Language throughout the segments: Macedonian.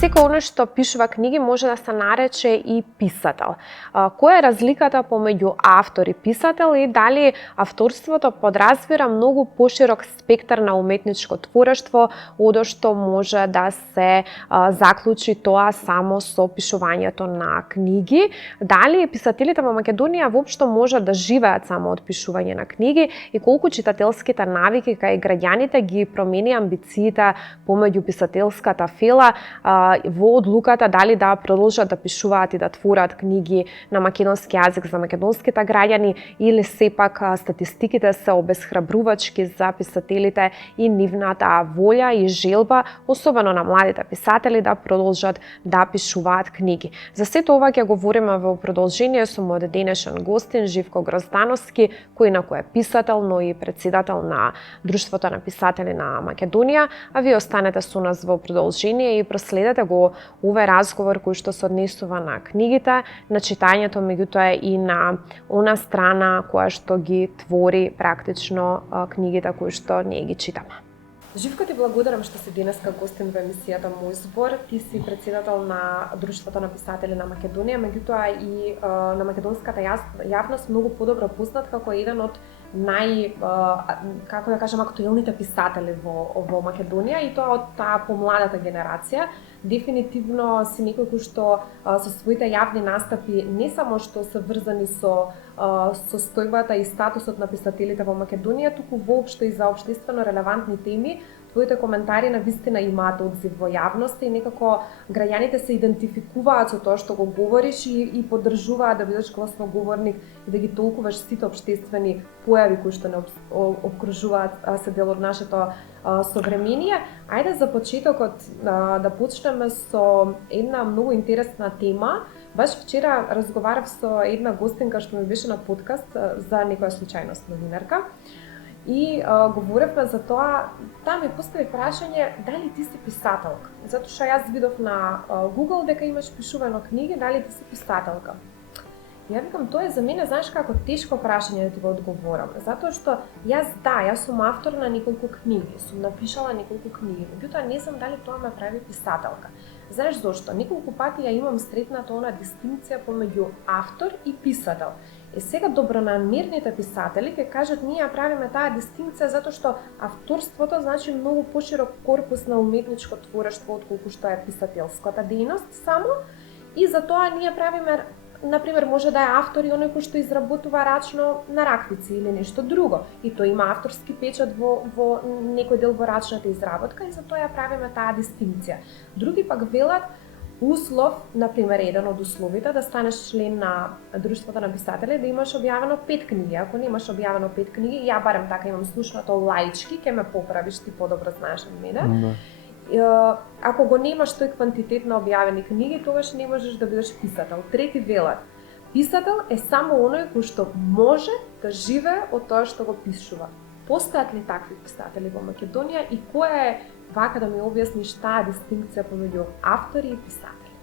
Секој оној што пишува книги може да се нарече и писател. Која е разликата помеѓу автор и писател и дали авторството подразбира многу поширок спектар на уметничко творештво, одошто може да се заклучи тоа само со пишувањето на книги? Дали писателите во Македонија воопшто можат да живеат само од пишување на книги и колку читателските навики кај граѓаните ги промени амбициите помеѓу писателската фела во одлуката дали да продолжат да пишуваат и да творат книги на македонски јазик за македонските граѓани или сепак статистиките се обесхрабрувачки за писателите и нивната волја и желба, особено на младите писатели, да продолжат да пишуваат книги. За сето ова ќе говориме во продолжение со мојот денешен гостин Живко Гроздановски, кој инаку е писател, но и председател на Друштвото на писатели на Македонија, а вие останете со нас во продолжение и проследете го овој разговор кој што се однесува на книгите, на читањето, меѓутоа и на она страна која што ги твори практично книгите кои што ние ги читаме. Живко, ти благодарам што си денеска гостин во емисијата Мој збор. Ти си председател на Друштвото на писатели на Македонија, меѓутоа и на македонската јавност многу подобро познат како еден од како да кажам, актуелните писатели во Македонија и тоа од таа помладата генерација. Дефинитивно си некој кој што со своите јавни настапи не само што се врзани со состојбата и статусот на писателите во Македонија, туку воопшто и за општествено релевантни теми. Твоите коментари на вистина имаат одзив во јавноста и некако граѓаните се идентификуваат со тоа што го говориш и поддржуваат да бидеш гласноговорник и да ги толкуваш сите општествени појави кои што не обкружуваат се дел од нашето современие. Ајде за почетокот да почнеме со една многу интересна тема. Баш вчера разговарав со една гостинка што ми беше на подкаст за некоја случајност новинарка. И говоревме за тоа, таа ми постави прашање дали ти си писателка. Затоа што јас видов на Google дека имаш пишувано книги, дали ти си писателка. Ја викам, тоа е за мене, знаеш како тешко прашање да ти го одговорам, затоа што јас сум автор на неколку книги, сум напишала неколку книги, меѓутоа не знам дали тоа ме прави писателка. Знаеш зошто? Неколку пати ја имам сретната она дистинкција помеѓу автор и писател. И сега добронамерните писатели ќе кажат ние ја правиме таа дистинкција затоа што авторството значи многу поширок корпус на уметничко творештво отколку што е писателската дејност само и затоа ние правиме, например, може да е автор и оној кој што изработува рачно на раквици или нешто друго и тој има авторски печат во некој дел во рачната изработка и затоа ја правиме таа дистинкција. Други пак велат услов, например, еден од условите да станеш член на Друштвото на писатели да имаш објавено 5 книги. Ако немаш објавено 5 книги, ја барем така имам слушнато лаички, ќе ме поправиш, ти подобро знаеш од мене. Ако го немаш тој квантитет на објавени книги, тогаш не можеш да бидеш писател. Трети велат, писател е само оној кој што може да живее од тоа што го пишува. Постојат ли такви писатели во Македонија и која е, вака да ми објасниш таа дистинкција помеѓу автори и писатели?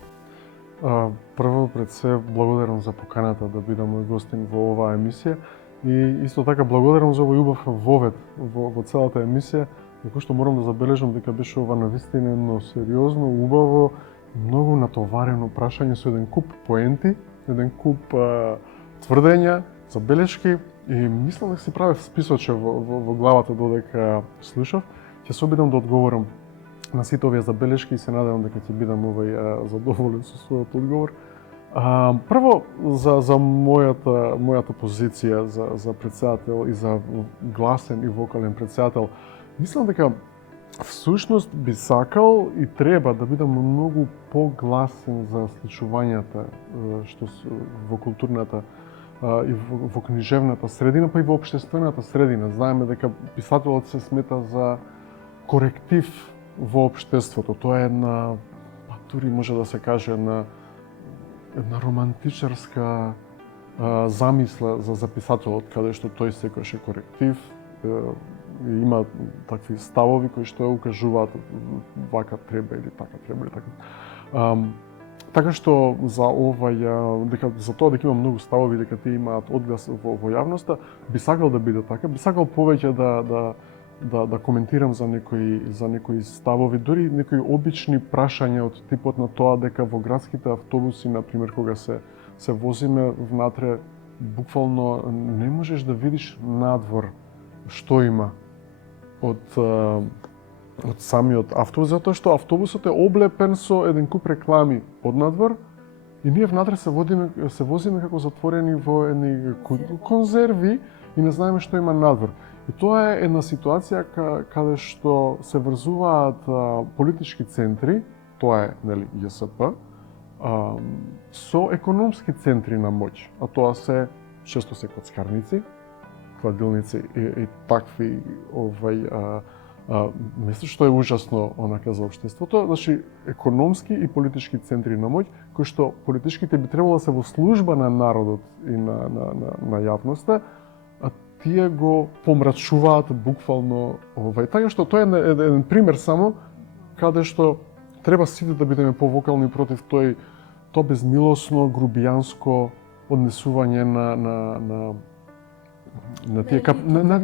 Прво пред се благодарам за поканата да бидам мој гостин во оваа емисија и исто така благодарам за овој убав вовед во целата емисија, како што морам да забележам дека беше ова навистина едно сериозно, убаво, многу натоварено прашање со еден куп поенти, еден куп тврдења, забелешки и мислам дека си правев списоче во главата додека слушав. Ќе се обидам да одговорам на сите овие забелешки и се надевам дека ќе бидам задоволен со својот одговор. Прво за мојата позиција за председател и за гласен и вокален председател, мислам дека всушност би сакал и треба да бидам многу погласен за сличувањата што во културната и во книжевната средина, па и во општествената средина. Знаеме дека писателот се смета за коректив во општеството. Тоа е една, дури може да се каже, една романтичарска замисла за писателот, каде што тој секогаш е коректив, има такви ставови кои што укажуваат вака треба или така треба или така. Така што за тоа дека има многу ставови, дека тие имаат одглас во јавноста, би сакал да биде така, би сакал повеќе да да коментирам за некои ставови, дури некои обични прашања од типот на тоа дека во градските автобуси, на пример, кога се возиме внатре, буквално не можеш да видиш надвор што има од самиот автобус, затоа што автобусот е облепен со еден куп реклами однадвор и ние внатре се возиме како затворени во едни конзерви и не знаеме што има надвор. И тоа е една ситуација каде што се врзуваат политички центри, тоа е, нели, ЈСП, со економски центри на моќ, а тоа често се коцкарници, кладилници и такви место што е ужасно онака за општеството, значи економски и политички центри на моќ, кои што политичките би требало да се во служба на народот и на јавноста, а тие го помрачуваат буквално така што тоа е еден пример само каде што треба сите да бидеме повокални против тоа безмилосно, грубијанско однесување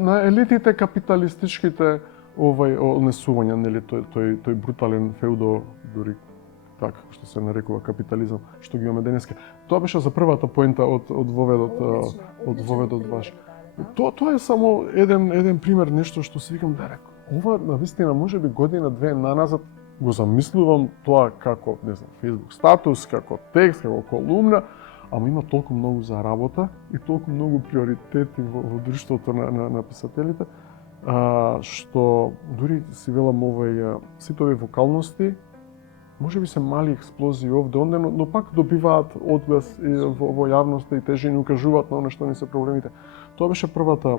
на елитите капиталистичките однесувања, нели, тој брутален феудо, дури така што се нарекува капитализам, што ги имаме денеска. Тоа беше за првата поента од воведот ваш. Тоа е само еден пример, нешто што си викам да рекам. Ова навистина можеби година-две наназад го замислувам тоа како, не знам, Facebook статус, како текст, како колумна, ама има толку многу за работа и толку многу приоритети во друштвото на писателите, што дури си велам сите овие вокалности, можеби се мали експлозии овде онде, но пак добиваат одглас во јавноста и тежи ни укажуваат на оно што ни се проблемите. Тоа беше првата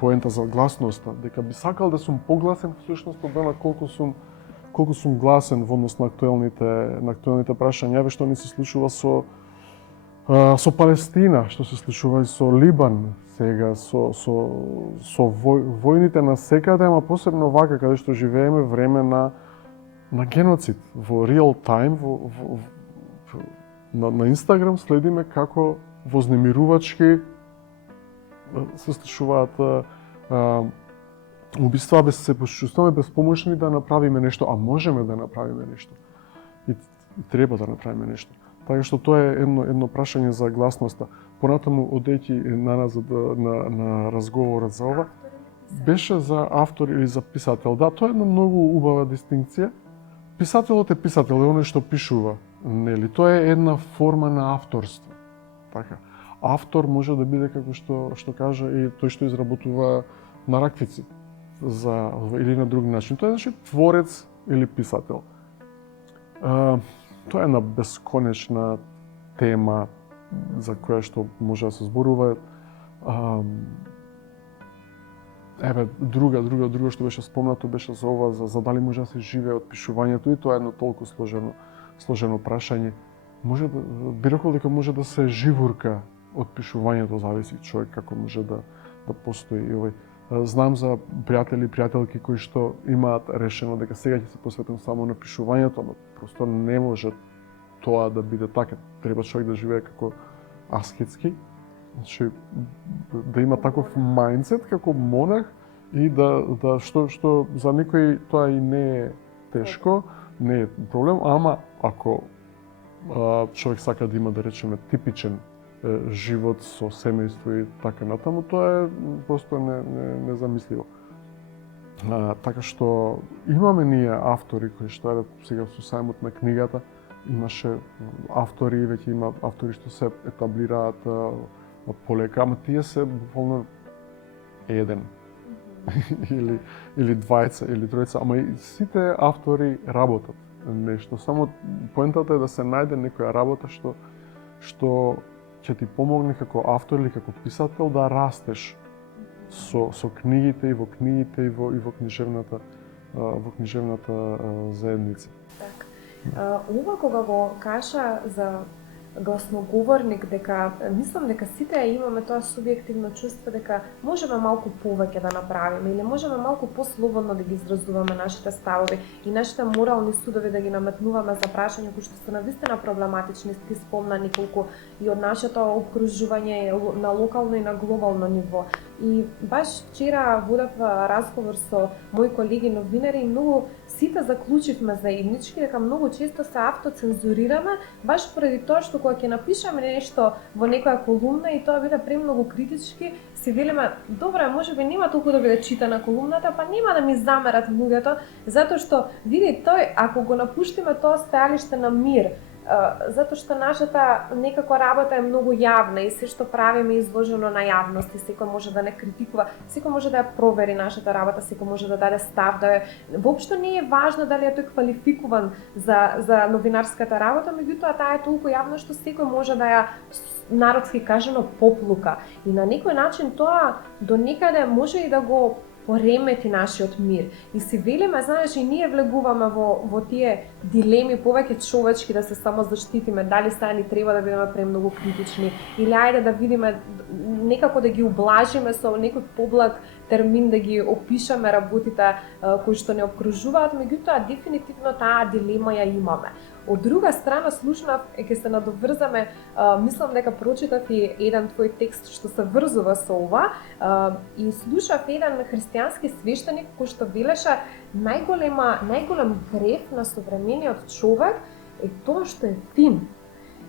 поента за гласноста, дека би сакал да сум погласен всушност од она колку сум гласен во однос на актуелните прашања, што ни се случува со Палестина, што се случува и со Либан сега, со војните на секаде, ама посебно вака каде што живееме време на геноцид, во реал тајм, на Инстаграм следиме како вознемирувачки се случуваат убиства, без се почувствуваме безпомошни да направиме нешто, а можеме да направиме нешто. И треба да направиме нешто. Така што тоа е едно прашање за гласноста. Понатаму, одејќи наназад на разговорот за ова, беше за автор или за писател. Да, тоа е една многу убава дистинкција. Писателот е писател, е оној што пишува, нели? Тоа е една форма на авторство. Така. Автор може да биде како што кажа и тој што изработува на раквици или на друг начин. Тоа е значи творец или писател. Тоа е една бесконечна тема за која што може да се зборува. Друго што беше спомнато беше за ова, за дали може да се живее од пишувањето, и тоа е едно толку сложено прашање. Би рекол дека може да се живурка од пишувањето, зависи човек како може да постои. Знам за пријатели и пријателки кои што имаат решено дека сега ќе се посветам само на пишувањето, но просто не може тоа да биде така. Треба човек да живее како аскетски, значи да има таков мајндсет како монах и да што за некој тоа и не е тешко, не е проблем, ама ако човек сака да има, да речеме, типичен живот со семејство и така натаму, тоа е просто незамисливо. Така што имаме ние автори кои што сега со сајмот на книгата, имаше автори, веќе има автори што се етаблираат полека, ама тие се буквално еден или двајца или тројца, ама и сите автори работат нешто. Само поентата е да се најде некоја работа што ќе ти помогне како автор или како писател да растеш со книгите и во книгите и во книжевната заедница. Така. Ова кога го кажа за гласноговорник, дека мислам дека сите имаме тоа субјективно чувство дека можеме малку повеќе да направиме или можеме малку послободно да ги изразуваме нашите ставови и нашите морални судови да ги наметнуваме за прашања кои што се навистина проблематични, ги спомна неколку и од нашето опкружување на локално и на глобално ниво. И баш вчера водев разговор со мои колеги новинари и многу сите заклучивме заеднички дека многу често се автоцензурираме баш поради тоа што кога ќе напишеме нешто во некоја колумна и тоа биде премногу критички, си велиме, добре, можеби нема толку да биде читана колумната, па нема да ми замерат луѓето, затоа што види тој ако го напуштиме тоа стајалиште на мир, затоа што нашата некако работа е многу јавна и се што правиме изложено на јавност и секој може да не критикува, секој може да ја провери нашата работа, секој може да даде став, да воопшто не е важно дали е тој квалификуван за новинарската работа, меѓутоа таа е толку јавна што секој може да ја народски кажано поплука. И на некој начин тоа до некаде може и да го поремети нашиот мир. И си велиме, знаеш, и ние влегуваме во тие дилеми повеќе човечки да се само заштитиме, дали сега ни треба да бидеме премногу критични или ајде да видиме некако да ги ублажиме со некој поблаг термин да ги опишеме работите кои што не обкружуваат, меѓутоа дефинитивно таа дилема ја имаме. Од друга страна слушнав, ќе се надоврзаме, мислам дека прочитав и еден твој текст што се врзува со ова, и слушав еден христијански свештеник кој што велеше најголем греф на современиот човек е тоа што е фин.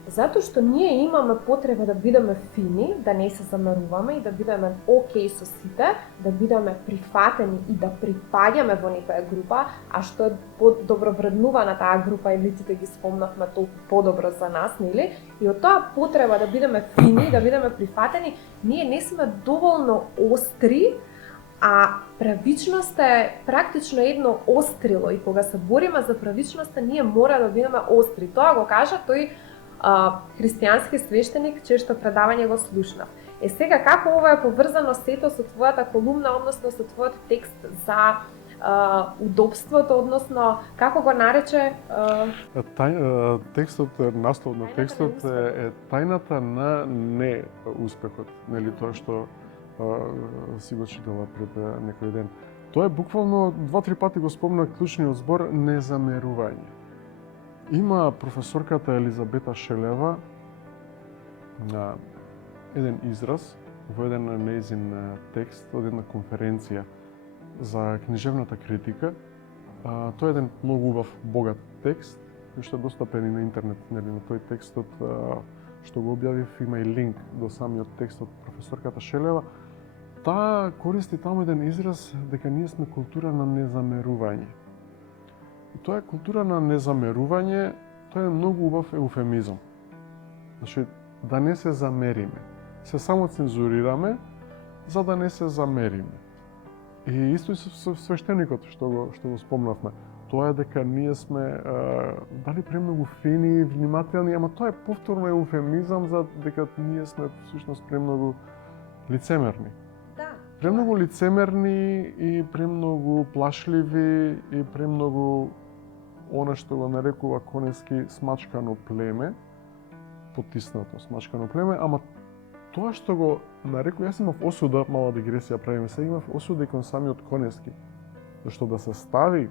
Затоа што ние имаме потреба да бидеме фини, да не се замеруваме и да бидеме окей со сите, да бидеме прифатени и да припаѓаме во некоја група, а што е подобро вреднувана таа група и лиците ги спомнавме толку подобро за нас, нели? И од тоа потреба да бидеме фини, да бидеме прифатени, ние не сме доволно остри, а правичноста е практично едно острило и кога се бориме за правичноста, ние мора да бидеме остри. Тоа го кажа тој христијански свештеник, често предавање го слушнав. Сега, како ова е поврзано сето со твојата колумна, односно со твојот текст за удобството, односно, како го нарече? Текстот, наслов на текстот е тајната на неуспехот, нели тоа што си го читала пред некој ден. Тоа е буквално 2-3 пати го спомна клучниот збор незамерување. Има професорката Елизабета Шелева на еден израз во еден нејзин текст од една конференција за книжевната критика. Тоа е еден многу убав, богат текст, кој што е достапен и на интернет, нели, на тој текстот што го објавив, има и линк до самиот текст од професорката Шелева. Таа користи таму еден израз дека ние сме култура на незамерување. И тоа е култура на незамерување, тоа е многу убав еуфемизам. Значи, да не се замериме. Се само цензурираме, за да не се замериме. И исто и со свештеникот, што го спомнавме. Тоа е дека ние сме дали премногу фини, внимателни, ама тоа е повторно еуфемизам за дека ние сме всушност премногу лицемерни. Премногу лицемерни и премногу плашливи и премногу она што го нарекува Конески смачкано племе, потиснато смачкано племе, ама тоа што го нарекува, јас имав осуда, мала дигресија правиме, сега имав осуда и кон самиот Конески, зашто да се стави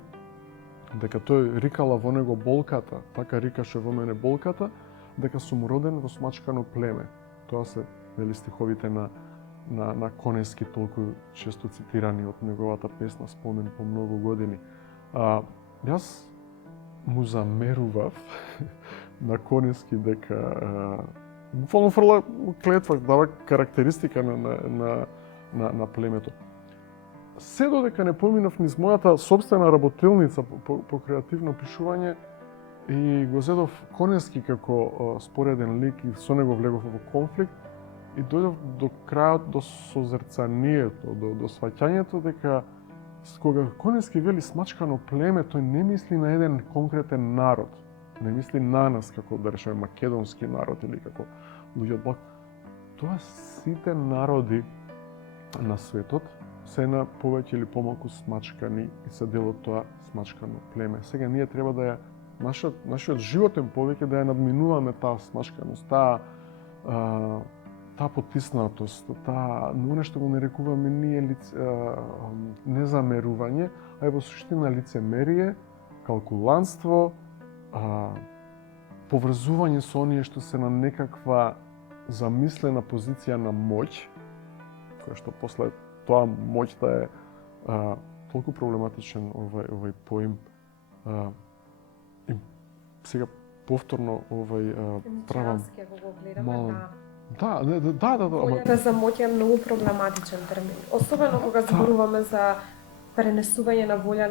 дека тој рикала во него болката, така рикаше во мене болката, дека сум роден во смачкано племе. Тоа се вели стиховите на Конески, толку често цитирани од неговата песна Спомен по многу години. Јас му замерував на Конески дека буквално фрла клетва, дава карактеристика на племето. Се додека не поминав низ мојата собствена работилница по креативно пишување и го зедов Конески како спореден лик и со него влегов во конфликт, и дојдов до крајот, до созерцанието, до сваќањето дека кога Конески вели смачкано племе, тој не мисли на еден конкретен народ. Не мисли на нас како, да речеме, македонски народ или како луѓе од Балкан. Тоа сите народи на светот се на повеќе или помалку смачкани и се дел од тоа смачкано племе. Сега ние треба да ја нашиот животен повеќе да ја надминуваме таа смашканост, таа потиснатост, таа нешто го нарекуваме ние незамерување, а во суштина лицемерие, калкулантство, поврзување со оние што се на некаква замислена позиција на моќ, која што после тоа моќта е толку проблематичен овој поим. И сега повторно правам мал. Да. Волјата за моќ е многу проблематичен термин. Особено кога зборуваме за пренесување на волја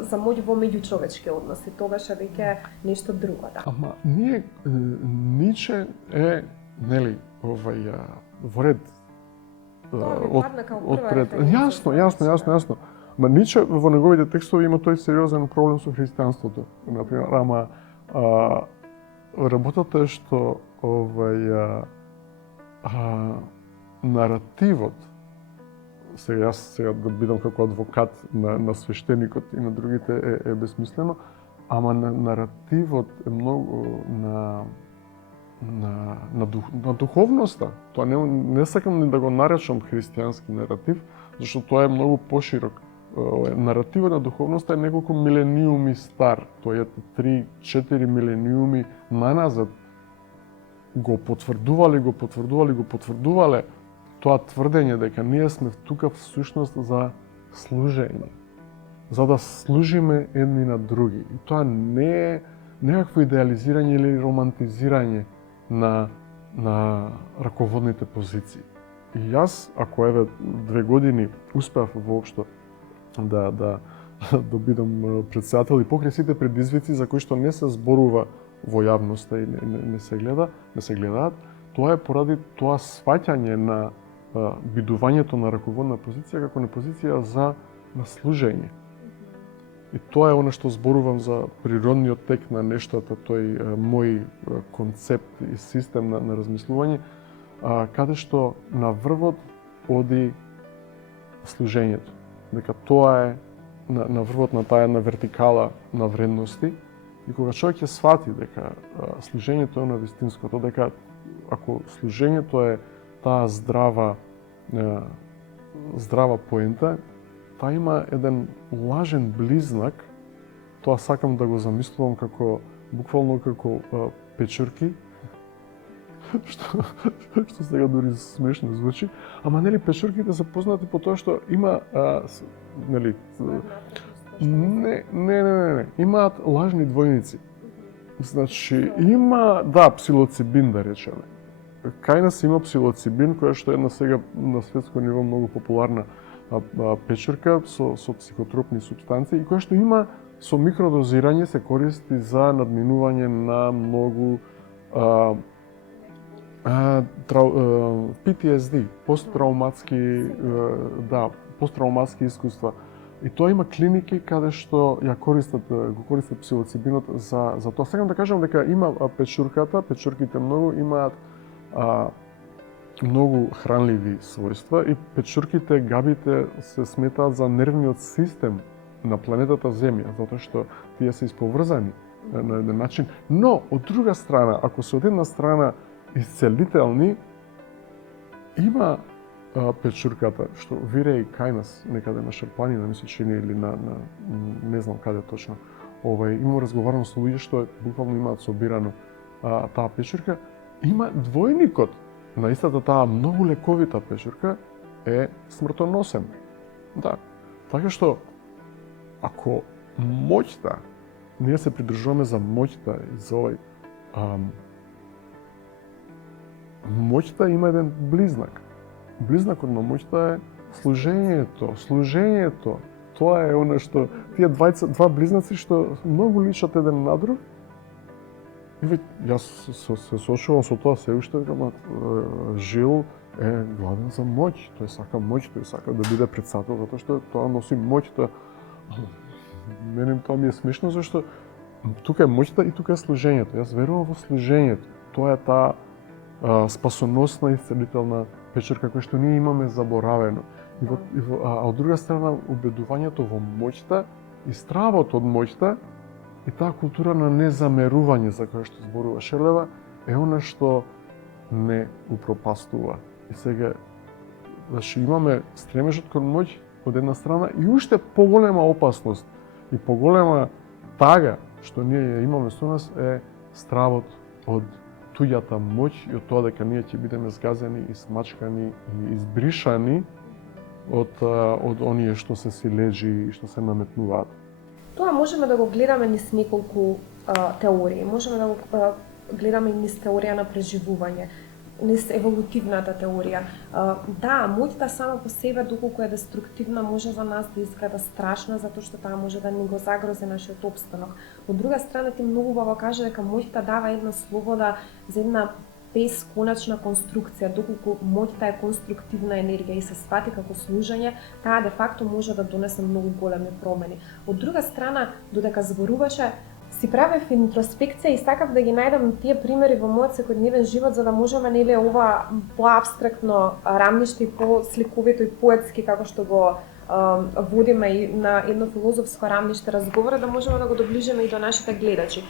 за моќ во меѓучовечки односи, тогаш е веќе нешто друго, да. Ама Ниче е, нели, во ред одпред. Јасно. Ма Ниче во неговите текстови има тој сериозен проблем со христијанството, например, ама работата е што наративот, сега да бидам како адвокат на свештеникот и на другите е безсмислено, ама наративот е многу на духовноста. Тоа не сакам да го наречам христијански наратив, зашто тоа е многу поширок. Наративот на духовноста е неколку милениуми стар. Тој е 3-4 милениуми наназад го потврдувале тоа тврдење дека ние сме тука всушност за служење, за да служиме едни на други. И тоа не е некакво идеализирање или романтизирање на раководните позиции. И јас, ако еве 2 години успеав воопшто да бидам претседател и покрај сите предизвици за кои што не се зборува во јавноста и не се гледаат, тоа е поради тоа сваќање на бидувањето на раководна позиција како на позиција за служење. И тоа е она што зборувам за природниот тек на нештата, тој мој концепт и систем на размислување, каде што на врвот оди служењето. Дека тоа е на врвот на таа една вертикала на вредности, и кога човек ќе свати дека служењето е на вистинското, дека ако служењето е таа здрава поента, таа има еден лажен близнак, тоа сакам да го замислувам како буквално како печурки, што сега дури смешно звучи, ама нели печурките се познати по тоа што има нели не, имаат лажни двојници. Значи има псилоцибин да речеме. Кај нас има псилоцибин, која што е сега на светско ниво многу популарна печурка со психотропни супстанции, и која што има со микродозирање се користи за надминување на многу PTSD, посттрауматски искуства. И тоа има клиники каде што го користат псилоцибинот за тоа. Сакам да кажам дека има печурките многу имаат многу хранливи својства и печурките, габите се сметаат за нервниот систем на планетата Земја, затоа што тие се исповрзани на еден начин. Но, од друга страна, ако се од една страна исцелителни, има печурката, што вире и кај нас, некаде на Шерпанина, мислам, или не знам каде точно. Има разговарано со луѓе што буквално имаат собирано таа печурка. Има двојникот на истата таа многу лековита печурка е смртоносен. Да. Така што, ако моќта, ние се придржуваме за моќта и за овој моќта има еден близнак. Близнакот на моќта е служењето. Тоа е она што тие два близнаци што многу личат еден на друг. И јас се соочувам со тоа се уште, Жил е гладен за моќ, тој сака моќ, тој сака да биде претседател, затоа што тоа носи моќта. Мене тоа ми е смешно, зашто тука е моќта и тука е служењето. Јас верувам во служењето. Тоа е таа спасоносна и исцелителна печурка која што ние имаме заборавено. А од друга страна, убедувањето во моќта и стравот од моќта И таа култура на незамерување за која што зборува Шелева е она што не упропастува. И сега, значи имаме стремежот кон моќ од една страна и уште поголема опасност и поголема тага што ние ја имаме со нас е стравот од туѓата моќ и од тоа дека ние ќе бидеме згазени и смачкани и избришани од оние што се силеџи и што се наметнуваат. Тоа можеме да го гледаме низ неколку теории. Можеме да го гледаме и низ теорија на преживување, низ еволутивната теорија. Да, моќта сама по себе, доколку е деструктивна, може за нас да изгледа страшна, затоа што таа може да ни го загрози нашиот опстанок. Од друга страна, ти многу убаво кажа дека моќта дава една слобода за една бесконачна конструкција, доколку моќта е конструктивна енергија и се свати како служење, таа де факто може да донесе многу големи промени. Од друга страна, додека зборуваше, си правев интроспекција и сакав да ги најдам тие примери во мојот секојдневен живот, за да можеме нели ова поабстрактно рамниште и по-сликовито и поетски како што го водиме и на едно филозофско рамниште разговора, да можеме да го доближиме и до нашите гледачи.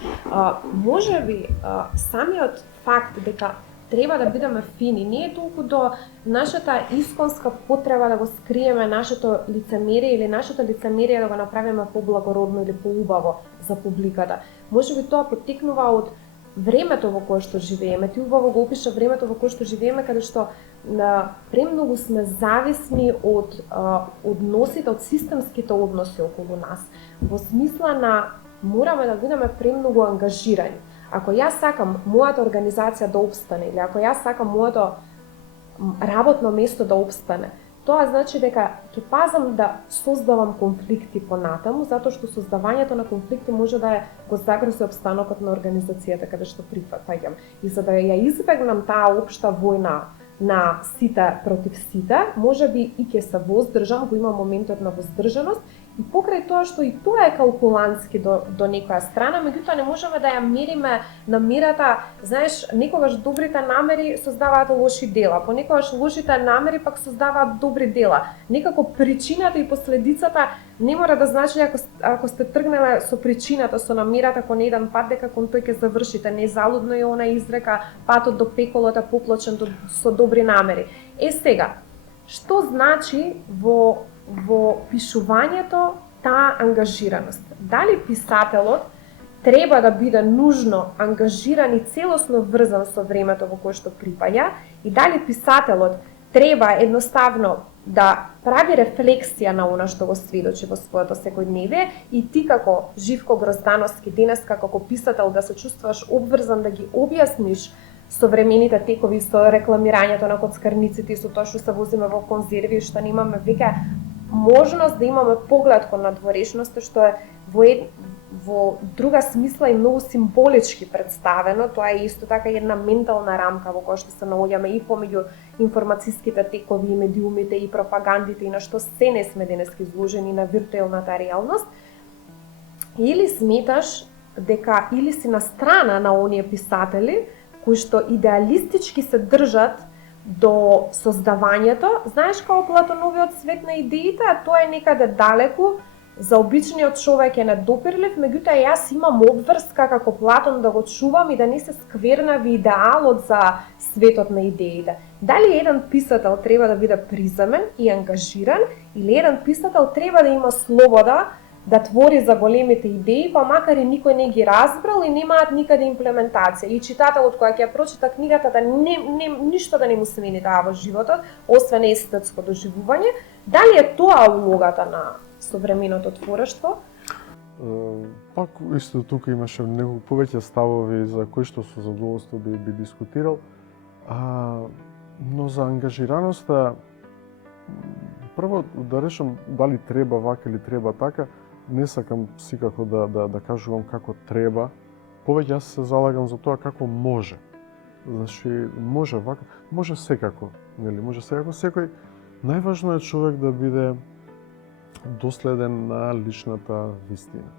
Можеби самиот факт дека треба да бидеме фини не е толку до нашата исконска потреба да го скриеме нашето лицемерие или нашето лицемерие да го направиме поблагородно или поубаво за публиката. Можеби тоа потекнува од времето во кое што живееме. Ти убаво го опиша времето во кое што живееме, каде што премногу сме зависни од односите, од системските односи околу нас. Во смисла на мораме да бидеме премногу ангажирани. Ако јас сакам мојата организација да опстане или ако јас сакам моето работно место да опстане, тоа значи дека ќе пазам да создавам конфликти понатаму, затоа што создавањето на конфликти може да го загрози опстанокот на организацијата каде што припаѓам. И за да ја избегнам таа општа војна на сите против сите, можеби и ќе се воздржам, го имам моментот на воздржаност, и покрај тоа што и тоа е калкулантски до некоја страна, меѓутоа не можеме да ја мериме намерата, знаеш, некогаш добрите намери создаваат лоши дела, понекогаш лошите намери пак создаваат добри дела. Некако причината и последицата не мора да значи ако сте тргнале со причината, со намерата кон еден пат, дека кон тој ќе завршите. Не залудно е она изрека, патот до пеколот е поплачен со добри намери. Сега, што значи во пишувањето таа ангажираност? Дали писателот треба да биде нужно ангажиран и целосно врзан со времето во кое што припаѓа, и дали писателот треба едноставно да прави рефлексија на она што го сведочи во своето секојдневие, и ти како Живко Гроздановски денеска како писател да се чувствуваш обврзан да ги објасниш современите текови со рекламирањето на коцкарниците и со тоа што се возиме во конзерви, што немаме веќе можност да имаме поглед кон надворешноста, што е во друга смисла и многу символички представено. Тоа е исто така една ментална рамка во која што се наоѓаме и помеѓу информацијските текови, и медиумите, и пропагандите, и на што се не сме денеска изложени на виртуелната реалност. Или сметаш дека или си на страна на оние писатели кои што идеалистички се држат до создавањето, знаеш, како Платоновиот свет на идеите, а тоа е некаде далеку, за обичниот човек е недопирлив, меѓутоа јас имам обврска како Платон да го чувам и да не се сквернави идеалот за светот на идеите. Дали еден писател треба да биде приземен и ангажиран, или еден писател треба да има слобода да твори за големите идеи, па макар и никој не ги разбрал и немаат никаде имплементација. И читателот кој ќе прочита книгата да ништо да не му смени таа во животот, освен естетско доживување, дали е тоа улогата на современото творештво? Пак исто тука имаше неколку повеќе ставови за кои што со задоволство би дискутирал. Но за ангажираноста, прво да решам дали треба вака или треба така, не сакам секако да кажувам како треба, повеќе јас се залагам за тоа како може. Значи, може вака, може секако, нели, може секако секој. Најважно е човек да биде доследен на личната вистина,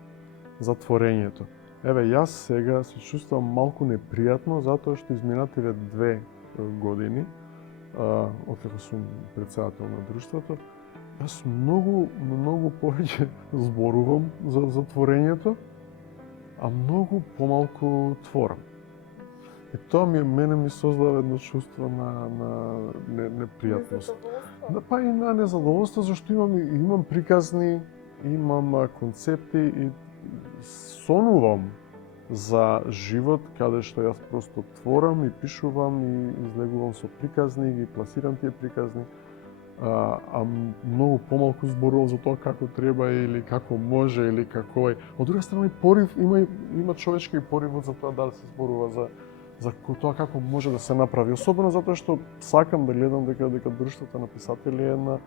за творењето. Еве, јас сега се чувствувам малку непријатно затоа што изминативе 2 години, откако сум претседател на друштвото, јас многу повеќе зборувам за творењето а многу помалку творам. И тоа мене ми создава едно чувство на непријатност. Па и на незадоволство, зашто имам приказни, имам концепти и сонувам за живот каде што јас просто творам и пишувам и излегувам со приказни, ги пласирам тие приказни, а многу помалку зборувам за тоа како треба или како може или како е. Од друга страна порив има човечки поривот за тоа да се зборува за тоа како може да се направи, особено затоа што сакам да гледам дека друштвото на писатели е една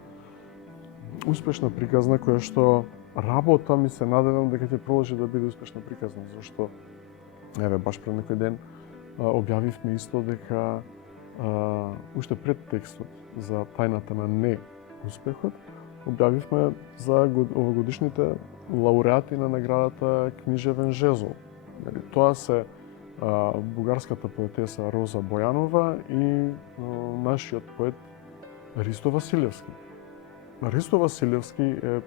успешна приказна која што работа ми се надевам дека ќе продолжи да биде успешна приказна, зашто еве баш пред некој ден објавивме исто дека уште пред текстот за тајната на неуспехот објавивме за овогодишните лауреати на наградата Книжевен жезл. Тоа се бугарската поетеса Роза Бојанова и нашиот поет Ристо Василевски. Ристо Василевски е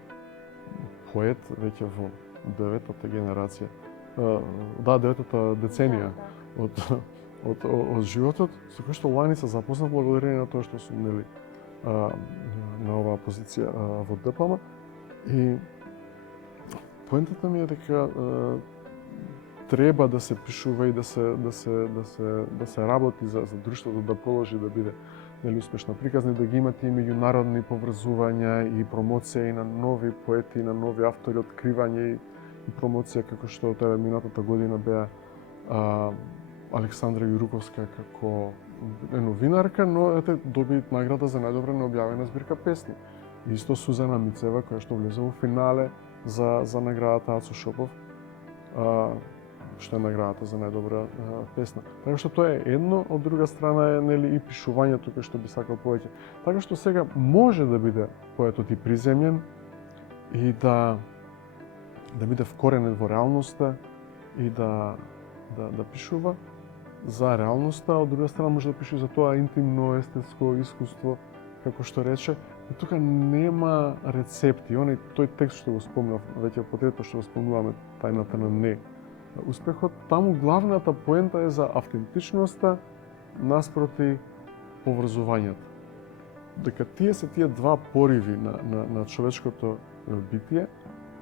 поет веќе во деветата генерација, деветата деценија од животот, со кој што лани се запознав благодарение на тоа што сум на оваа позиција во ДПМ. И поентата ми е дека треба да се пишува и да се работи за друштвото да продолжи да биде успешна приказна, да ги имате и меѓународни поврзувања и промоција и на нови поети, и на нови автори, откривање и промоција како што тоа минатата година беа Александра Јуруковска како новинарка, но доби награда за најдобра необјавена збирка песни. Исто Сузана Мицева која што влезе во финале за наградата Ацо Шопов, што е наградата за најдобра песна. Така што тоа е едно, од друга страна е и пишувањето кое што би сакал повеќе. Така што сега може да биде поетот и приземјен и да биде вкоренет во реалноста и да пишува за реалноста, од друга страна може да пише за тоа интимно естетско искуство, како што рече. И тука нема рецепти. Тој текст што го спомнав веќе по трето што го спомнуваме, тајната на неуспехот, таму главната поента е за автентичноста наспроти поврзувањето. Дека тие два пориви на човечкото битие,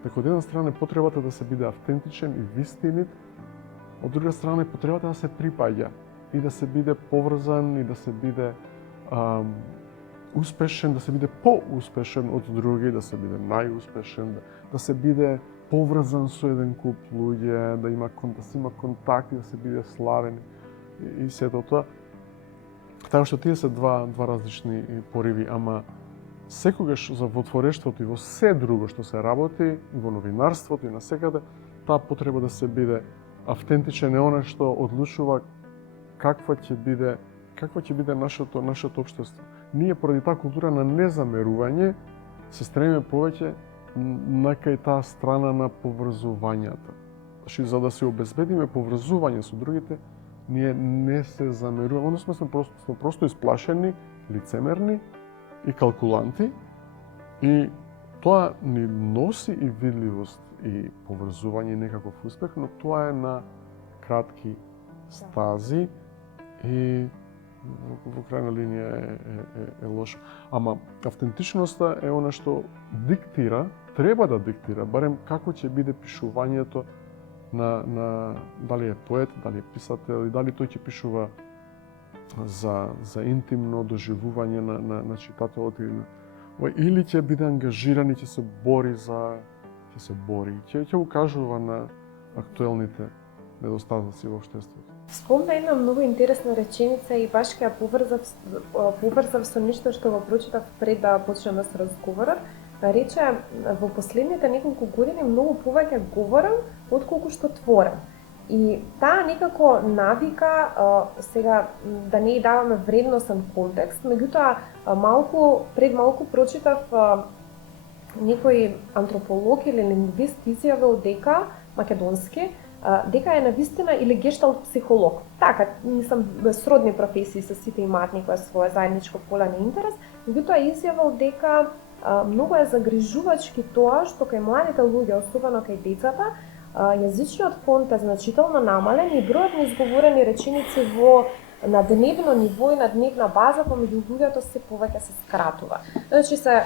дека од една страна потребата да се биде автентичен и вистинит, од друга страна потребата да се припаѓа и да се биде поврзан и да се биде успешен, да се биде поуспешен од други, да се биде најуспешен, да се биде поврзан со еден куп луѓе, да се има контакти, да се биде славен и сето тоа. Така што тие се два различни пориви, ама секогаш во творештвото и во се друго што се работи, и во новинарството и насекаде, таа потреба да се биде автентичен е она што одлучува каква ќе биде нашето општество. Ние поради таа култура на незамерување се стремиме повеќе на кај таа страна на поврзувањата. Значи, за да се обезбедиме поврзување со другите, ние не се замеруваме, односно сме просто исплашени, лицемерни и калкуланти, и тоа ни носи и видливост и поврзување и некаков успех, но тоа е на кратки стази и во крајна линија е лошо. Ама автентичноста е она што диктира, треба да диктира, барем како ќе биде пишувањето на дали е поет, дали е писател, и дали тој ќе пишува за интимно доживување на читателот или ќе биде ангажиран и ќе се бори ќе укажува на актуелните недостатоци во општеството. Спомна една многу интересна реченица и баш ќе ја поврзав со нешто што го прочитав пред да почнеме с разговорот. Рече, во последните неколку години многу повеќе говорам отколку што творам. И таа некако навика, сега да не ја даваме вредносен контекст, меѓутоа пред малку прочитав некој антрополог или лингвист изјавил дека македонски дека е навистина или гешталт психолог. Така, мислам, сродни професии со сите имаат некоја своја заедничко поле на интерес, меѓутоа изјавил дека многу е загрижувачки тоа што кај младите луѓе, особено кај децата, јазичниот фонд е значително намален и бројот на изговорени реченици на дневно ниво и на дневна база помеѓу луѓето се повеќе се скратува. Значи се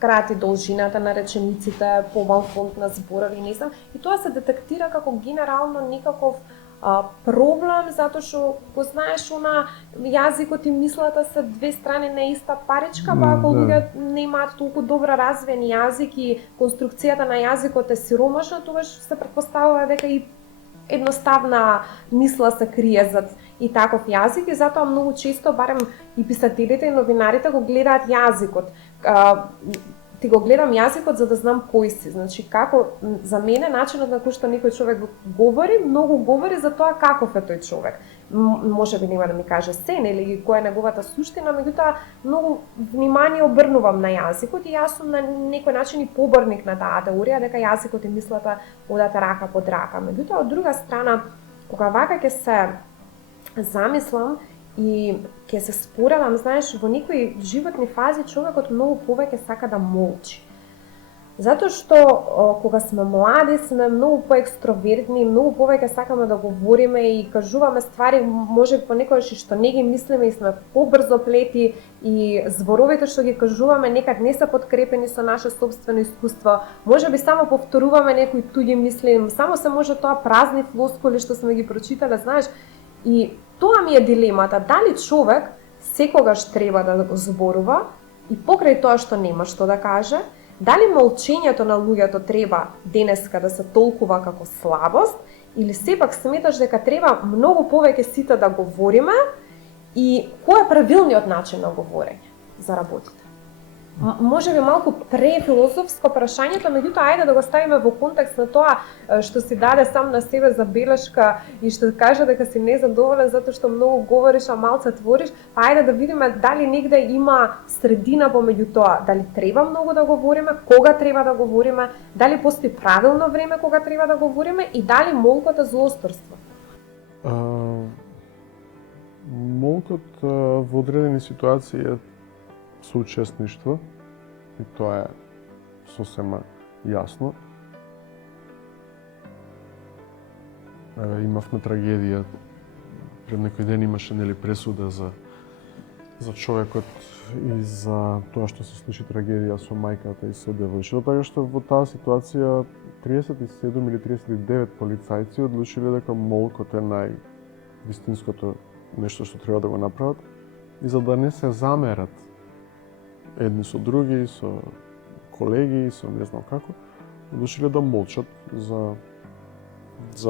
крати должината на речениците, помал фонд на зборови, не знам, и тоа се детектира како генерално некаков проблем, затоа што го знаеш јазикот и мислата се две страни на иста паричка, па ако луѓе немаат толку добро развиен јазик и конструкцијата на јазикот е сиромашна, тогаш се претпоставува дека и едноставна мисла се крие зад и таков јазик, и затоа многу често, барем и писателите и новинарите го гледаат јазикот. Ти го гледам јазикот за да знам кој си. Значи, како за мене начинот на кој што некој човек говори, многу говори за тоа каков е тој човек. Може би нема да ми каже се, или која е неговата суштина, меѓутоа многу внимание обрнувам на јазикот и јас сум на некој начин и поборник на таа теорија дека јазикот и мислата одат рака под рака. Меѓутоа, од друга страна, кога вака ќе се замислам и ќе се споредам, знаеш, во некои животни фази човекот многу повеќе сака да молчи. Затоа што кога сме млади сме многу поекстровертни, многу повеќе сакаме да говориме и кажуваме ствари, може понекогаш и што не ги мислиме и сме побрзо плети и зборовите што ги кажуваме некад не се подкрепени со наше собствено искуство. Може би само повторуваме некои туѓи мисли, само се може тоа празни флоскули што сме ги прочитале, знаеш. И тоа ми е дилемата, дали човек секогаш треба да го зборува и покрај тоа што нема што да каже, дали молчењето на луѓето треба денеска да се толкува како слабост, или сепак сметаш дека треба многу повеќе сите да говориме, и кој е правилниот начин на говорење за работите? Може би малку префилозофско прашањето, меѓутоа ајде да го ставиме во контекст на тоа што си даде сам на себе забелешка и што каже дека си незадоволен затоа што многу говориш, а малце твориш, па ајде да видиме дали негде има средина помеѓу тоа, дали треба многу да говориме, кога треба да говориме, дали постои правилно време кога треба да говориме и дали молкот е злосторство. Молкот во одредени ситуации е соучесништво, и тоа е сосема јасно. Имавме трагедија, пред некој ден имаше пресуда за човекот и за тоа што се случи трагедија со мајката и со девојчето, така што во таа ситуација 37 или 39 полицајци одлучиле дека молкот е највистинското нешто што треба да го направат, и за да не се замерат едни со други, со колеги, со не знам како, одлучиле да молчат за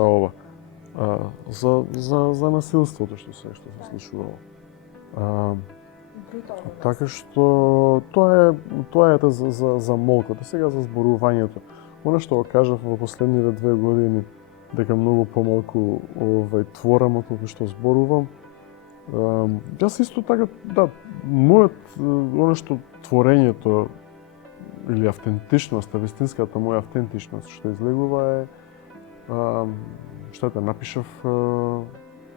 ова. За насилството што се случувало. Така што тоа е за молката. Сега за зборувањето. Она што го кажав во последните 2 години, дека многу помалку творам отколку што зборувам. Јас исто така, да, оно што творењето или автентичноста, вистинската моја автентичност што излегува е што да напишав,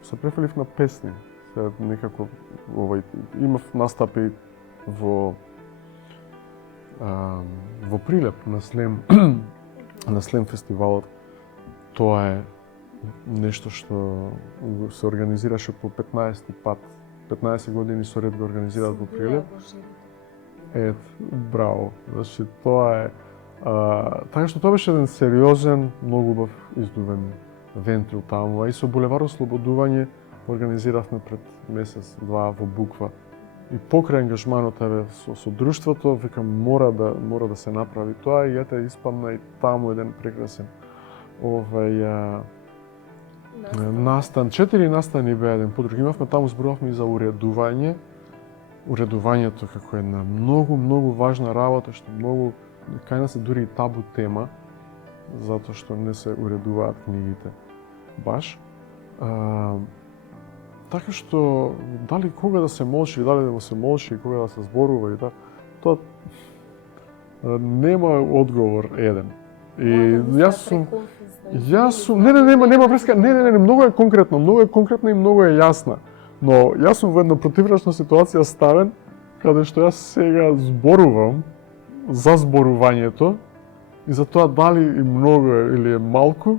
се префалив на песни. Се некако имав настапи во Прилеп на Слем фестивалот. Тоа е нешто што се организираше по 15 пат. 15 години со ред го организираат во Прилеп. Браво. Значи, тоа е... така што тоа беше еден сериозен, многу убав издувен вентрил таму, а и со булевар Ослободување организиравме пред месец-два во Буква. И покрај ангажманот со друштвото, викам мора да се направи тоа, и ете испадна и таму еден прекрасен настан. 4 настани беа еден по друг. Имавме таму, зборувавме и за уредување. Уредувањето како една многу важна работа, што многу кај нас е дури и табу тема, затоа што не се уредуваат книгите баш. Така што дали кога да се молчи, дали да се молчи, кога да се зборува и тоа нема одговор еден. И јас сум нема врска, многу е конкретно и многу е јасна. Но јас сум во една противрачна ситуација ставен, каде што јас сега зборувам за зборувањето и за тоа дали и многу или е малку,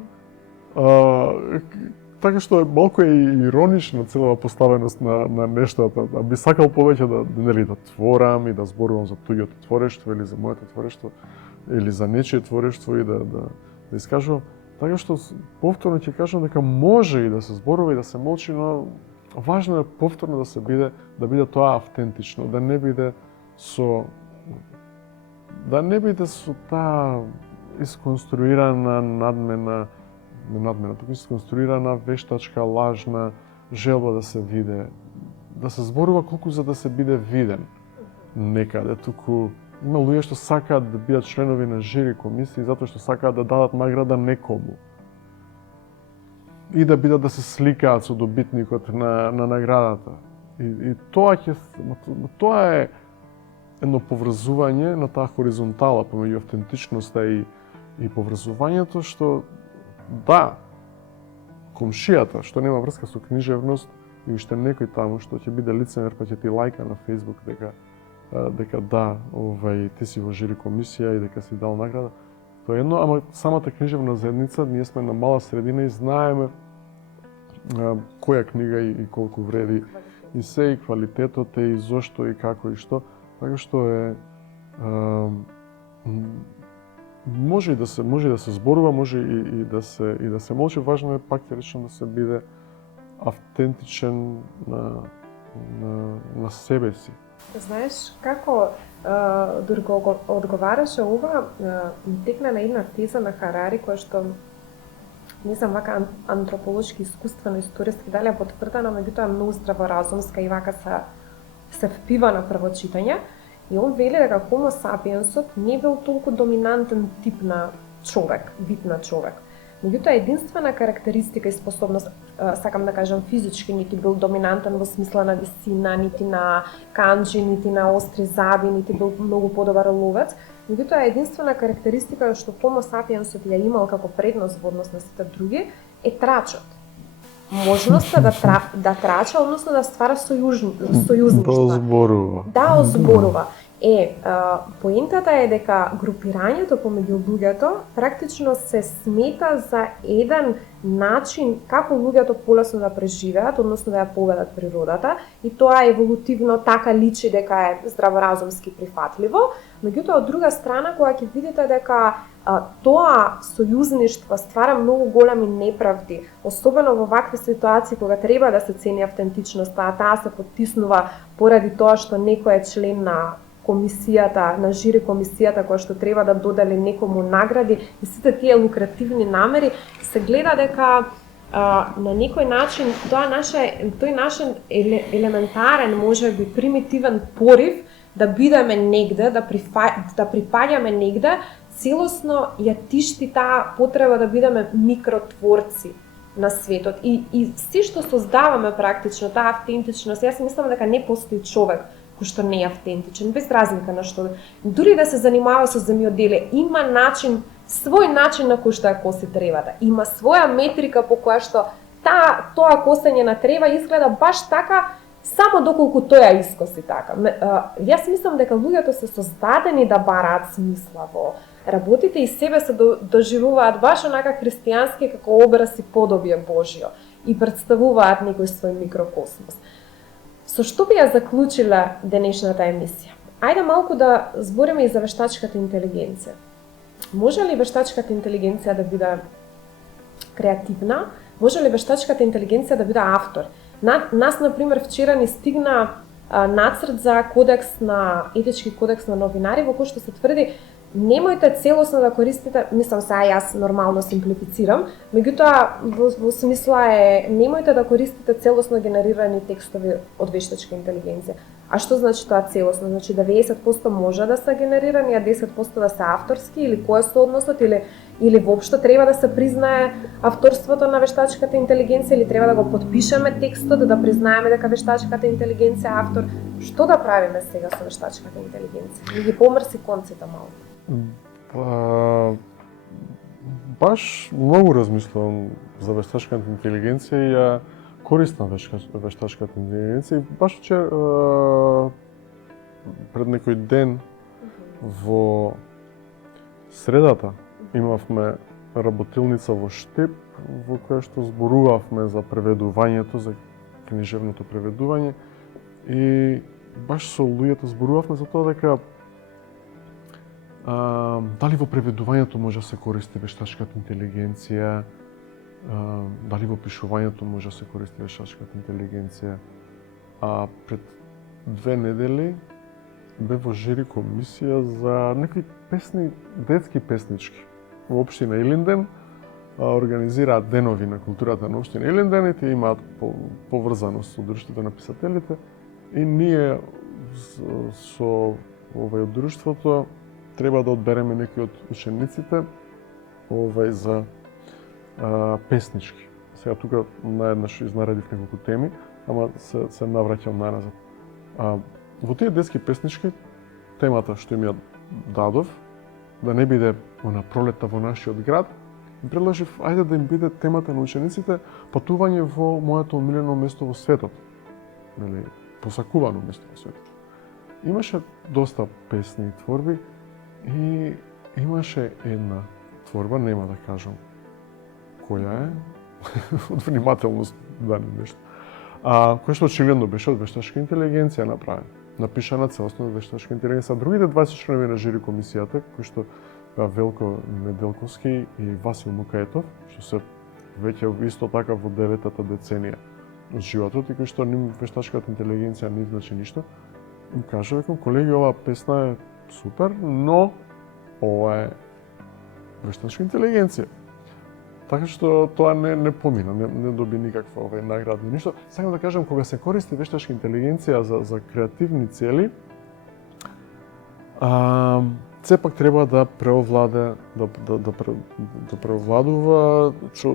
Така што малку е иронична целава поставеност на нештата. Би сакал повеќе да творам и да зборувам за туѓото творештво или за моето творештво или за нечие творештво и да искажувам. Така што повторно ќе кажам дека може и да се зборува и да се молчи, но важно е повторно да биде тоа автентично, да не биде со таа исконструирана надмена, туку исконструирана вештачка, лажна желба да се виде, да се зборува колку за да се биде виден некаде, туку има луѓе што сакаат да бидат членови на жири комисии затоа што сакаат да дадат награда некому. И да се сликаат со добитникот на наградата. И тоа е едно поврзување на таа хоризонтала помеѓу автентичноста и поврзувањето што да, комшијата што нема врска со книжевност и уште некој таму што ќе биде лицемер па ќе ти лајка на Facebook дека да, ти си во жири комисија и дека си дал награда. Тоа е едно, ама самата книжевна заедница, ние сме на мала средина и знаеме која книга и колку вреди и се и квалитетот е и зошто и како и што. Така што е може да се зборува, може и да се молчи, важно е пак речено да се биде автентичен на себе си. Знаеш, како дори одговараше ова, ми текна на една теза на Харари, која што, не знам, вака антрополошки, искуствено, историски, дали ја потврдена, меѓутоа е многу здраворазумска и вака се впива на прво читање. И он вели дека Homo sapiensот не бил толку доминантен тип на човек, вид на човек. Меѓутоа, единствена карактеристика и способност, сакам да кажам физички, нити бил доминантен во смисла на висина, нити на канџи, нити на остри заби, нити бил многу подобар ловец. Меѓутоа, единствена карактеристика што Homo sapiensот ја имал како предност во однос на сите други е трачот. Можноста да трача, односно да ствара сојузништва. Да озборува. Да озборува. Поентата е дека групирањето помеѓу луѓето практично се смета за еден начин како луѓето полесно да преживеат, односно да ја поведат природата, и тоа еволутивно така личи дека е здраворазумски прифатливо. Меѓутоа, од друга страна, кога ќе видите дека тоа сојузништво ствара многу големи неправди, особено во вакви ситуации кога треба да се цени автентичноста, а таа се поттиснува поради тоа што некој е член на комисијата, на жири комисијата која што треба да додели некому награди и сите тие лукративни намери, се гледа дека на некој начин тој наш елементарен, можеби примитивен порив да бидеме негде, да припаѓаме негде, целосно ја тишти таа потреба да бидеме микротворци на светот. И се што создаваме практично, таа автентичност, јас мислам дека не постои човек кој што не е автентичен, без разлика на што. Дури да се занимава со земјоделие, има начин, свој начин на кој што ја коси тревата. Има своја метрика по која што тоа косење на трева изгледа баш така, само доколку тој ја искоси така. Јас мислам дека луѓето се создадени да бараат смисла во работите и себе се доживуваат баш онака христијански како образ и подобие Божјо и представуваат некој свој микрокосмос. Со што би ја заклучила денешната емисија? Ајде малку да збориме и за вештачката интелигенција. Може ли вештачката интелигенција да биде креативна? Може ли вештачката интелигенција да биде автор? Нас, например, вчера ни стигна нацрт за етички кодекс на новинари, во кој што се тврди немојте целосно да користите, мислам сега јас нормално симплифицирам, меѓутоа во смисла е немојте да користите целосно генерирани текстови од вештачка интелигенција. А што значи тоа целосно? Значи 90% може да се генерирани, а 10% да се авторски, или кој е соодносот, или воопшто треба да се признае авторството на вештачката интелигенција, или треба да го подпишеме текстот да признаеме дека вештачката интелигенција е автор. Што да правиме сега со вештачката интелигенција? Да ги помрси конците малку. Баш многу размислувам за вештачката интелигенција и ја користам вештачката интелигенција. Баш пред некој ден во средата имавме работилница во Штеп, во која што зборувавме за преведувањето, за книжевното преведување и баш со луѓето зборувавме за тоа дека дали во преведувањето може да се користи вештачката интелигенција, дали во пишувањето може да се користи вештачката интелигенција. А пред 2 недели бе во жири комисија за некои песни, детски песнички. Во општина Илинден организираат денови на културата на општина Илинден и тие имаат поврзаност со друштвото на писателите и ние со овој од друштвото треба да одбереме некои од учениците за песнички. Сега тука наеднаш изнаредив неколку теми, ама се навраќам наназад. Во тие детски песнички темата што им ја дадов, да не биде на пролета во нашиот град, им предложив ајде да им биде темата на учениците патување во моето омилено место во светот. Нели, посакувано место во светот. Имаше доста песни и творби и имаше една творба, нема да кажам која е, од внимателност да не нешто, која што очигледно беше од вештачка интелигенција направена. Напишана целосно од вештачка интелигенција. Другите 20 членови на жири комисијата, кои што Велко Неделковски и Васил Мукаетов, што се веќе исто така во 9-та деценија од животот и кои што ним вештачката интелигенција не значи ништо, им кажа дека колеги, оваа песна е супер, но ова е вештачка интелигенција. Така што тоа не помина, не доби никаква награда ни ништо. Сакам да кажам, кога се користи вештачка интелигенција за креативни цели, сепак треба да преовладува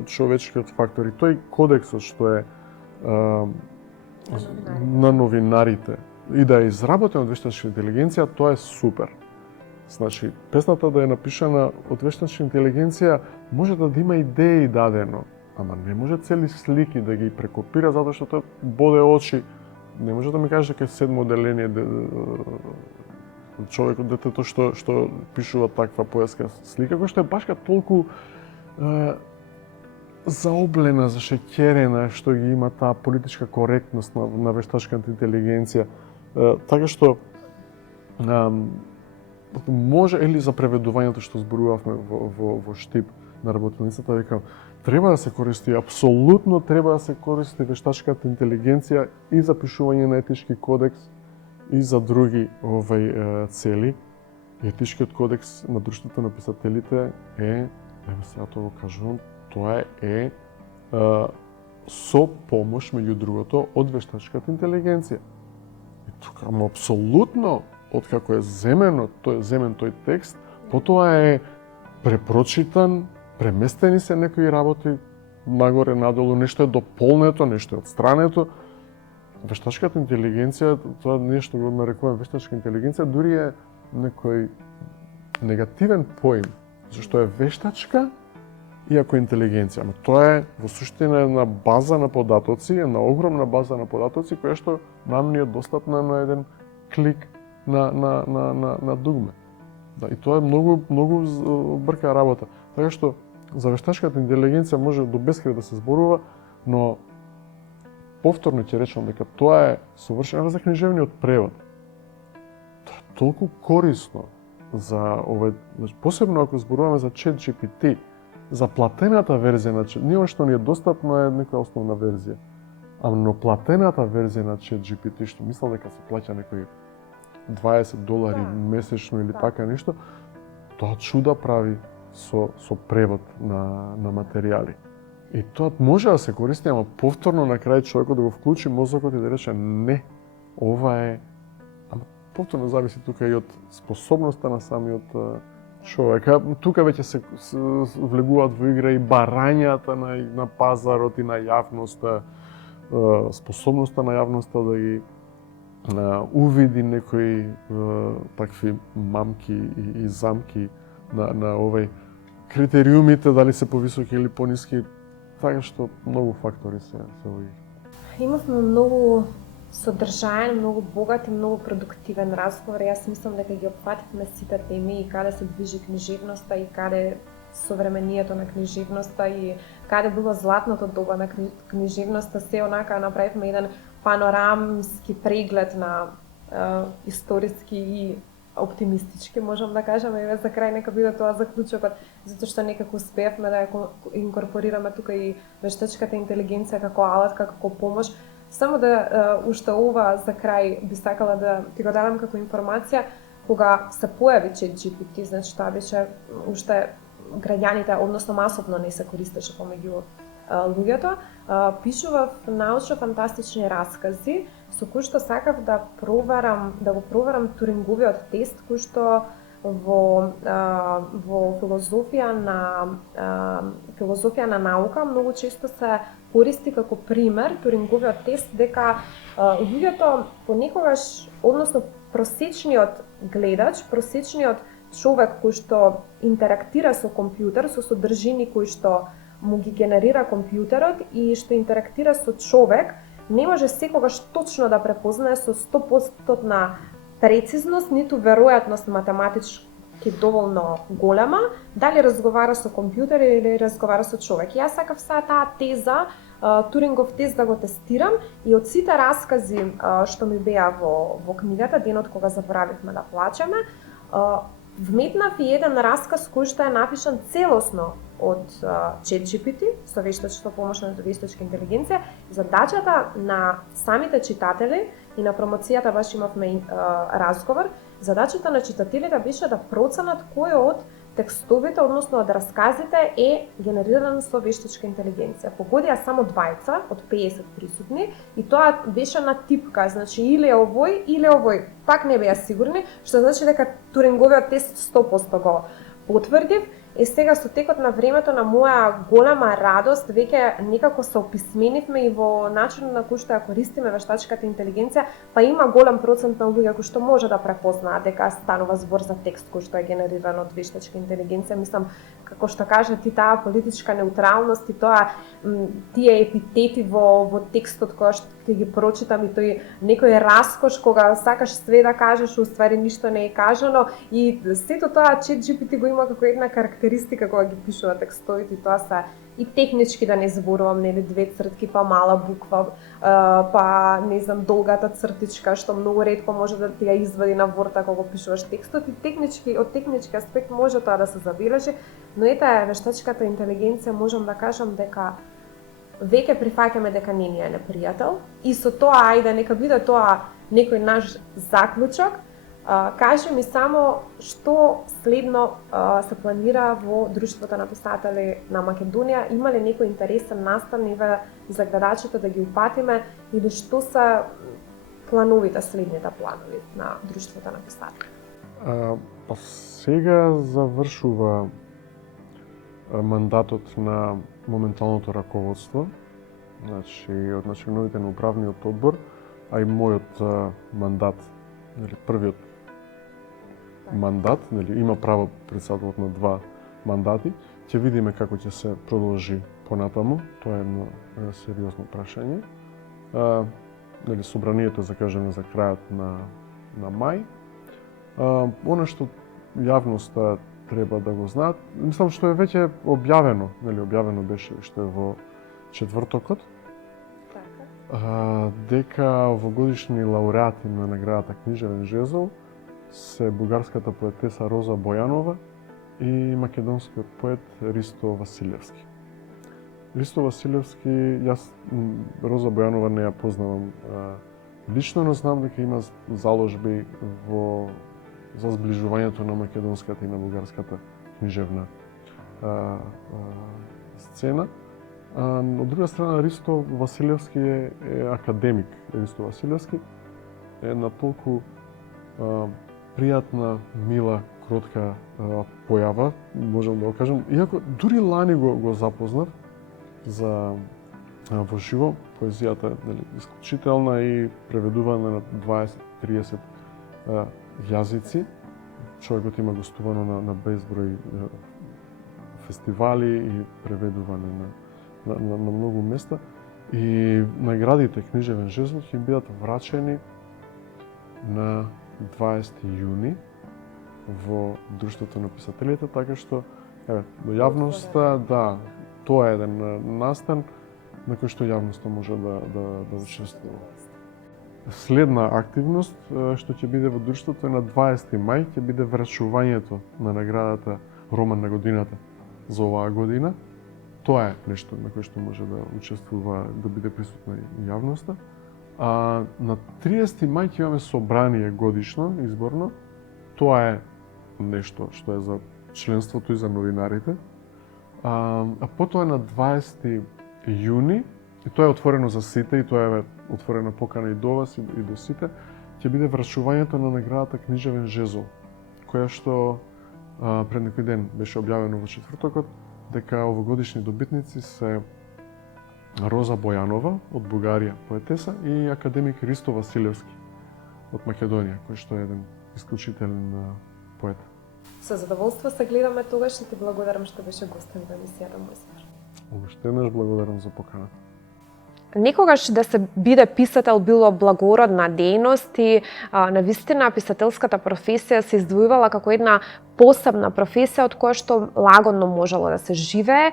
човечкиот фактор. И тој кодексот што е на новинарите и да е изработен од вештачка интелигенција, тоа е супер. Значи, песната да е напишана од вештачка интелигенција може да има идеи дадено, ама не може цели слики да ги прекопира затоа што тоа боде очи. Не може да ми каже дека е 7 деление човекот, детето што пишува таква поетска слика, која што е башка толку заоблена, зашеќерена, што ги има таа политичка коректност на вештачката интелигенција. Така што може, или за преведувањето што зборувавме во Штип на работилницата, викам, треба да се користи, апсолутно треба да се користи вештачката интелигенција и за пишување на етички кодекс и за други цели. Етичкиот кодекс на Друштвото на писателите е, сега тоа го кажувам, тоа е со помош, меѓу другото, од вештачката интелигенција. И тука, апсолутно, откако е земен тој текст, потоа е препрочитан, преместени се некои работи нагоре, надолу, нешто е дополнето, нешто е отстрането. Вештачката интелигенција, тоа нешто го нарекувам вештачка интелигенција, дури е некој негативен поим, зашто е вештачка иако интелигенција. Ама тоа е во суштина една база на податоци, една огромна база на податоци која што нам ни е достапна на еден клик на дугме. Да, и тоа е многу брка работа. Така што за вештачката интелигенција може до бескрај да се зборува, но повторно ќе речам дека тоа е совршено за книжевниот превод. Тоа е толку корисно за посебно ако зборуваме за ChatGPT, за платената верзија на ние што ни е достапно е некоја основна верзија. Но платената верзија на ChatGPT, што мислам дека се плаќа некои $20 месечно или така нешто, тоа чуда прави со превод на материјали. И тоа може да се користи, ама повторно на крај човекот да го вклучи мозокот и да рече не, ова е... Ама повторно зависи тука и од способноста на самиот човек. Тука веќе се влегуваат во игра и барањата на пазарот и на јавноста, способноста на јавноста да ги увиди некои такви мамки и замки на овој критериумите, дали се повисоки или пониски, така што многу фактори се во игра. Имавме многу содржаен, многу богат и многу продуктивен разговор. Јас мислам дека ги опфативме сите теми и каде се движи книжевноста и каде современието на книжевноста и каде било златното доба на книжевноста, се онака направивме еден панорамски преглед на историски и оптимистички, можам да кажам, еве за крај нека биде тоа заклучокот, затоа што некако успеавме да ја инкорпорираме тука и вештачката интелигенција како алат, како помош. Само да уште ова за крај би сакала да ти го дадам како информација, кога се појави ChatGPT, значи тоа беше уште граѓаните, односно масовно не се користеше помеѓу луѓето, пишував научно-фантастични раскази со кои што сакав да го проверам Туринговиот тест, кој што во филозофија на наука многу често се користи како пример Туринговиот тест, дека луѓето понекогаш, односно просечниот гледач, просечниот човек кој што интерактира со компјутер, со содржини кои што му ги генерира компјутерот и што интерактира со човек, не може секогаш точно да препознае со 100% прецизност, ниту веројатност математички доволно голема, дали разговара со компјутер или разговара со човек. Јас сакав сега таа теза, Турингов тест да го тестирам и од сите раскази што ми беа во книгата, денот кога заборавивме да плачеме, вметнав и еден расказ кој што е напишан целосно од ChatGPT, со вештачка помош на вештачка интелигенција. Задачата на самите читатели и на промоцијата баш имавме разговор, задачата на читателите беше да проценат кој од текстовите, односно од расказите е генериран со вештачка интелигенција. Погодија само 2 од 50 присутни и тоа беше на типка, значи или овој или овој. Пак не беа сигурни, што значи дека Туринговиот тест 100% го потврдив. И сега со текот на времето, на моја голема радост, веќе некако се описменивме и во начинот на кој што ја користиме вештачката интелигенција, па има голем процент на луѓе кои што може да препознаат дека станува збор за текст кој што е генериран од вештачка интелигенција. Мислам, како што кажа ти, таа политичка неутралност и тоа тие епитети во текстот која што ќе ги прочитам и тој некој раскош кога сакаш све да кажеш, уствари ништо не е кажано, и сето тоа ChatGPT го има како една карактеристика кога ги пишува текстовите, и тоа се и технички, да не зборувам, нели, 2 цртки па мала буква, па не знам, долгата цртичка што многу ретко може да ти ја извади на Word кога го пишуваш текстот, и технички, од технички аспект може тоа да се забележи, но ета вештачката интелигенција можам да кажам дека веќе прифаќаме дека не ни е непријател, и со тоа, ајде, нека биде тоа некој наш заклучок. Кажи ми само што следно се планира во Друштвото на писатели на Македонија, има ли некој интересен настан за гледачите да ги упатиме, или што се плановите, следните планови на Друштвото на писатели? Па сега завршува мандатот на моменталното раководство, значи од членовите на управниот одбор, а и мојот мандат, нели, првиот мандат, нели, има право председателот на 2 мандати. Ќе видиме како ќе се продолжи понатаму, тоа е едно сериозно прашање. Нели, собранието е закажано за крајот на мај. Она што јавноста треба да го знаат, мислам што е веќе објавено, нели, објавено беше што е во четвртокот, дека овогодишни лауреати на наградата Книжевен жезл се бугарската поетеса Роза Бојанова и македонскиот поет Ристо Василевски. Ристо Василевски, јас Роза Бојанова не ја познавам лично, но знам дека има заложби за зближувањето на македонската и на бугарската книжевна сцена. Од друга страна, Ристо Василевски е академик. Ристо Василевски е една толку пријатна, мила, кротка појава, можам да го кажам. Иако дури лани го запознав во живо, поезијата е исклучителна и преведувана на 20-30 јазици. Човекот има гостувано на безброј фестивали и преведуване на многу места. И наградите Книжевен жезл ќе бидат врачени на 20 јуни во Друштвото на писателите, така што до јавноста, да, тоа е еден настан на кој што јавноста може да учествува. Следна активност што ќе биде во друштвото е на 20 мај ќе биде врачувањето на наградата Роман на годината за оваа година. Тоа е нешто на кое што може да учествува, да биде присутна и јавноста. А на 30 мај ќе имаме собрание годишно, изборно. Тоа е нешто што е за членството и за новинарите. А потоа на 20 јуни, и тоа е отворено за сите, и тоа е отворена покана и до вас и до сите, ќе биде врачувањето на наградата Книжевен жезол, која што пред некој ден беше објавено во четвртокот, дека овогодишни добитници се Роза Бојанова од Бугарија, поетеса, и академик Ристо Василевски од Македонија, кој што е еден исклучителен поет. Со задоволство се гледаме тогаш и ти благодарам што беше гостин во емисијата Мој свир. Уште еднаш благодарам за поканата. Некогаш да се биде писател било благородна дејност и навистина писателската професија се издвојувала како една посебна професија од која што лагодно можело да се живее.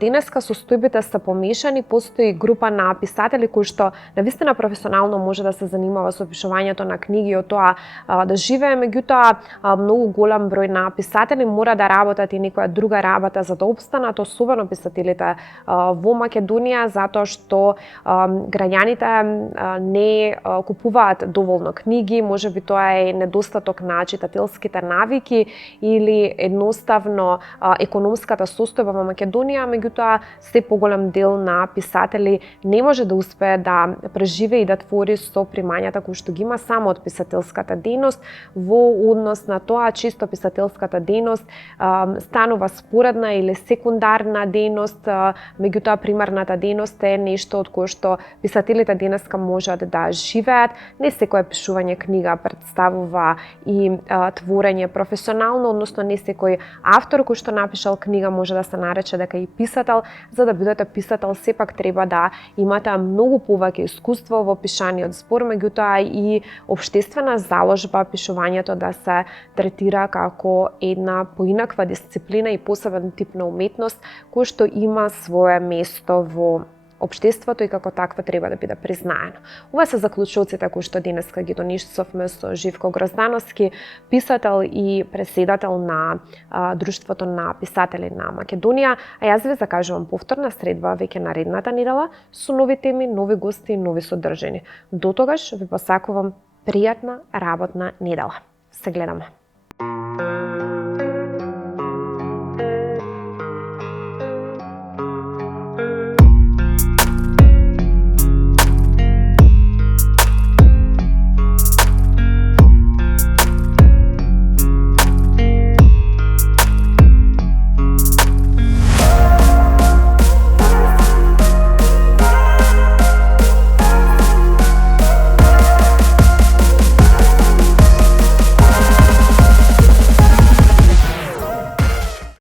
Денеска состојбите се помешани, постои група на писатели кои што навистина професионално може да се занимава со пишувањето на книги и од тоа да живее, меѓутоа многу голем број на писатели мора да работат и некоја друга работа за да опстанат, особено писателите во Македонија, затоа што граѓаните не купуваат доволно книги, можеби тоа е недостаток на читателските навики или едноставно економската состојба во Македонија, меѓутоа се поголем дел на писатели не може да успее да преживее и да твори со примањата кои што ги има само од писателската дејност. Во однос на тоа, често писателската дејност станува споредна или секундарна дејност, меѓутоа примарната дејност е нешто од кое што писателите денеска можат да живеат. Не секое пишување книга представува и творење професионално, односно не секој автор кој што напишал книга може да се нарече дека и писател. За да бидете писател сепак треба да имате многу повеќе искуство во пишаниот збор, меѓутоа и општествена заложба пишувањето да се третира како една поинаква дисциплина и посебен тип на уметност кој што има свое место во општеството и како таква треба да биде признаено. Ова се заклучоците кои што денеска ги донесовме со Живко Гроздановски, писател и преседател на Друштвото на писатели на Македонија, а јас ви закажувам повторна средба веќе наредната недела со нови теми, нови гости и нови содржини. До тогаш ви посакувам пријатна работна недела. Се гледаме.